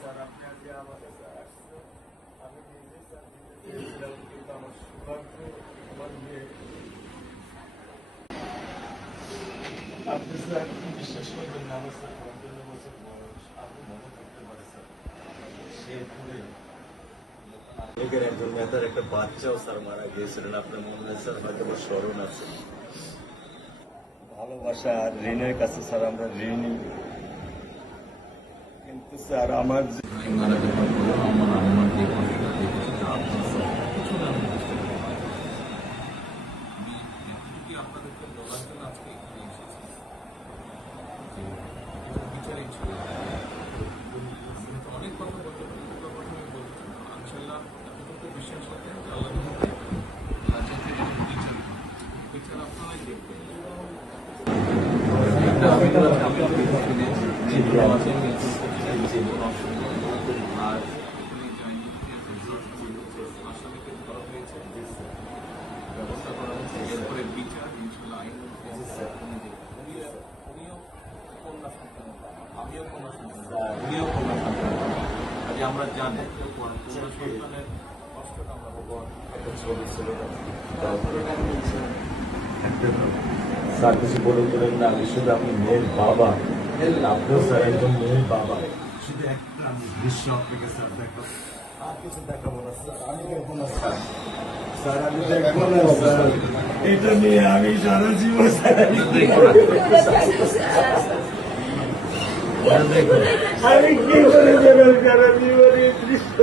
Sir আপনি আজকে আমাদের স্যার আসছেন, আমি নিজে স্যার দিয়েছিলাম, কিন্তু আমার সৌভাগ্য আমার মেয়ে। আপনি স্যার বিশ্বাস করবেন না, আমার স্যার ৫৫ বছর বয়স, আপনি মনে করতে পারেন স্যার শেরপুরে আমেরিকার একজন নেতার একটা বাচ্চাও স্যার মারা গিয়েছিলেন, আপনার মনে হয় স্যার হয়তো বা স্মরণ আছে। ভালোবাসা আর ঋণের কাছে স্যার আমরা ঋণী, কিন্তু স্যার আমার মারা যাওয়ার পর আমার আম্মার যে কষ্টটা দেখেছি তা আপনার স্যার কিছুটা আমি বুঝতে পারি। আমি আপনাদেরকে বলার জন্য আজকে এখানে এসেছি যে এটা বিচারিক ছিল। আমি তো অনেক কথা বলতে পারি, দুটো কথা আমি বলতে চাই। ইনশাল্লাহ এতটুকু বিশ্বাস রাখেন যে আল্লাহ মধ্যে বিচার বিচার আপনারাই দেখবেন। আর আসামিকে ধরা হয়েছে, ব্যবস্থা করা হচ্ছে, এরপরে বিচার ইনশাল্লাহ আইন উনিও কন্যা সন্তান, আমিও কন্যা সন্তান, উনিও কন্যা সন্তান। আজ আমরা জানি কন্যা সন্তানের কষ্টটা আমরা একটা ছবি ছিল স্যার কিছু বলে বলেন না, আমি শুধু আপনি মেয়ের বাবা, আপনিও স্যার একজন মেয়ের বাবা, শুধু একটা আমি দৃশ্য আপনাকে স্যার দেখো, আর কিছু দেখাবো না স্যার, আমি দেখবো না স্যার, স্যার আমি দেখবো না স্যার, এটা নিয়ে আমি সারা জীবন স্যার আমি কি করে যাবেন সারা জীবন এই দৃশ্য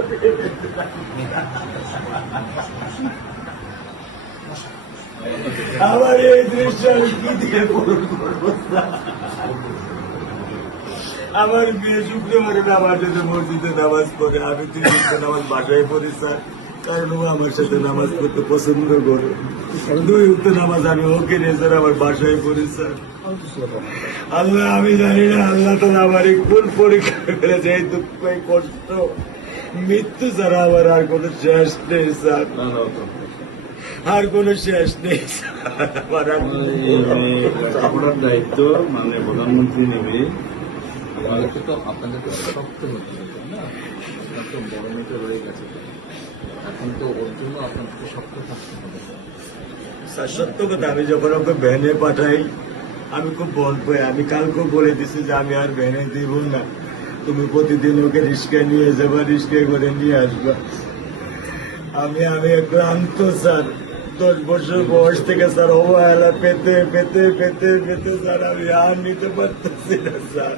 আমার এই দৃশ্য আমি কি দিয়ে পূরণ করবো? আমার মেয়ে শুক্রবারে আমার সাথে মসজিদে নামাজ পড়ে, আমি 3 ওয়াক্ত নামাজ বাসায় পড়ি স্যার, কারণ ও আমার সাথে নামাজ পড়তে পছন্দ করে। 2 ওয়াক্ত নামাজ আমি ওকে নিয়ে স্যার আমার বাসায় পড়ি স্যার। আল্লাহ আমি জানি না আল্লাহ তো আমার কোন পরীক্ষা ফেলেছে, এই দুঃখ এই কষ্ট মৃত্যু ছাড়া আমার আর কোনো শেষ নেই স্যার, আর কোনো শেষ নেই। আপনার দায়িত্ব মানে প্রধানমন্ত্রী নেবে, আমাদেরকে তো আপনাদেরকে শক্ত হতে হবে না, আপনার তো বড় মেয়েটা রয়ে গেছে, এখন তো ওর জন্য আপনাদেরকে শক্ত থাকতে হবে। স্যার সত্য কথা, আমি যখন ওকে ভ্যানে পাঠাই আমি খুব বল পাই, আমি কালকেও বলে দিছি যে আমি আর ভ্যানে দিব না, তুমি প্রতিদিন ওকে রিস্কায় নিয়ে যাবা, রিস্কায় করে নিয়ে আসবা। আমি ক্লান্ত স্যার, 10 বছর বয়স থেকে স্যার অবহেলা পেতে পেতে পেতে পেতে স্যার আমি আর নিতে পারতেছি না স্যার।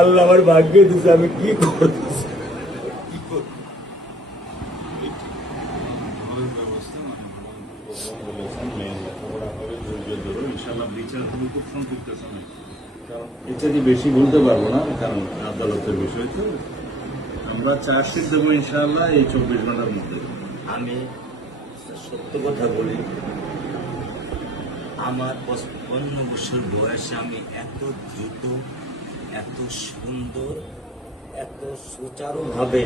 আল্লাহ আমার ভাগ্যে দিচ্ছে, আমি কি করবো কি করবো? ব্যবস্থা বলেছেন মেয়ের লেখাপড়া হবে, ধৈর্য ধরো, ইনশাল্লাহ বিচার তুমি খুব সম্পৃক্ত সময়, কারণ এটা কি বেশি বলতে পারবো না, কারণ আদালতের বিষয় তো। আমরা চার্জশিট দেবো ইনশাল্লাহ এই 24 ঘন্টার মধ্যে। আমি সত্য কথা বলি, আমার 55 বছর বয়সে আমি এত দ্রুত, এত সুন্দর, এত সুচারুভাবে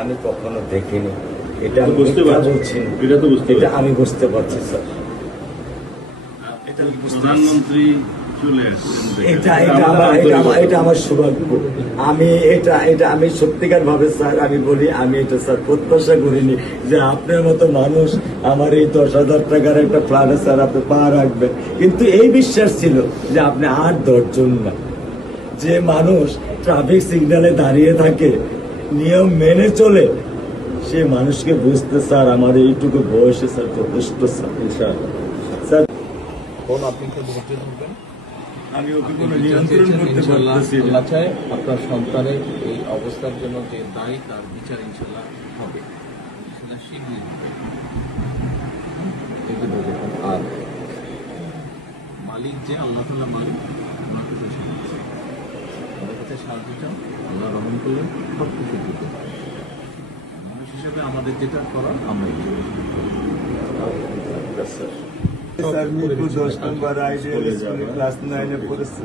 আমি কখনো দেখিনি। এটা আমি বুঝতে পারছি, এটা তো বুঝতে এটা আমি বুঝতে পারছি স্যার, প্রধানমন্ত্রী চলে আসছেন, এটা আমার সৌভাগ্য। আমি সত্যিকার ভাবে স্যার আমি বলি, আমি এটা স্যার প্রত্যাশা করিনি যে আপনার মতো মানুষ আমার এই 10,000 টাকার একটা ফ্ল্যাটে স্যার আপনি পা রাখবেন, কিন্তু এই বিশ্বাস ছিল যে আপনি 8-10 জন না, যে মানুষ ট্রাফিক সিগন্যালে দাঁড়িয়ে থাকে, নিয়ম মেনে চলে, সে মানুষকে বুঝতে স্যার আমার এইটুকু বয়সে স্যার যথেষ্ট স্যার। স্যার কোন আপনি একটু ধৈর্য ধরবেন, আমি ওকে কোনো নিয়ন্ত্রণ করতে পারতেছি না। আল্লাহ চায় আপনার সন্তানের এই অবস্থার জন্য যে দায়ী তার বিচার ইনশাল্লাহ হবে, ইনশাল্লাহ শীঘ্রই হবে। আর মালিক যে আল্লাহ তাআলা মালিক, ওনার কাছে সাহায্য, ওনার কাছে সাহায্য চাও, আল্লাহ রহম করলেন সব কিছু দিতে। মানুষ হিসাবে আমাদের যেটা করার আমরা স্যার মিরপুর 10 নম্বর আইডিয়াল স্কুলে ক্লাস 9-এ পড়েছে।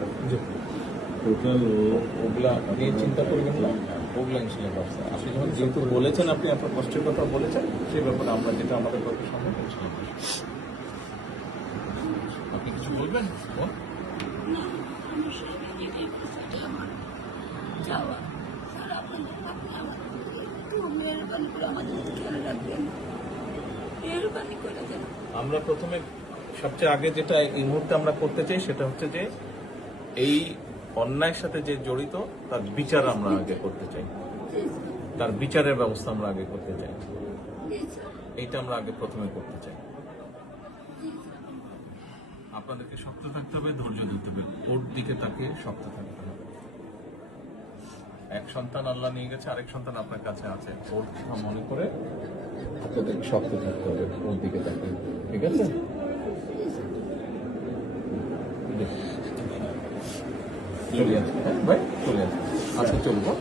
টোটাল ওগুলা নিয়ে চিন্তা করবেন না, ওগুলা ইনশাল্লাহ ব্যবস্থা। আপনি যখন যেহেতু বলেছেন, আপনি আপনার কষ্টের কথা বলেছেন, সেই ব্যাপারে আমরা যেটা আমাদের পক্ষে সম্ভব ইনশাল্লাহ। আপনি কিছু বলবেন? চাওয়া স্যার আপনাদের আপনি আমাদের একটু মেহরবানি করে আমাদের খেয়াল রাখবেন, মেহরবানি করে দেন। আমরা প্রথমে সবচেয়ে আগে যেটা এই মুহূর্তে আমরা করতে চাই সেটা হচ্ছে যে এই অন্যায়ের সাথে যে জড়িত তার বিচার আমরা আগে করতে চাই, তার বিচারের ব্যবস্থা আমরা আগে করতে চাই, এইটা আমরা আগে প্রথমে করতে চাই। আপনাদেরকে শক্ত থাকতে হবে, ধৈর্য ধরতে হবে, ওর দিকে তাকে শক্ত থাকতে হবে। এক সন্তান আল্লাহ নিয়ে গেছে, আরেক সন্তান আপনার কাছে আছে, ওর কথা মনে করে আপনাদেরকে শক্ত থাকতে হবে, ওর দিকে তাকে। ঠিক আছে? চলে আসবে, হ্যাঁ ভাই, চলে আসবে, আজকে চলবো।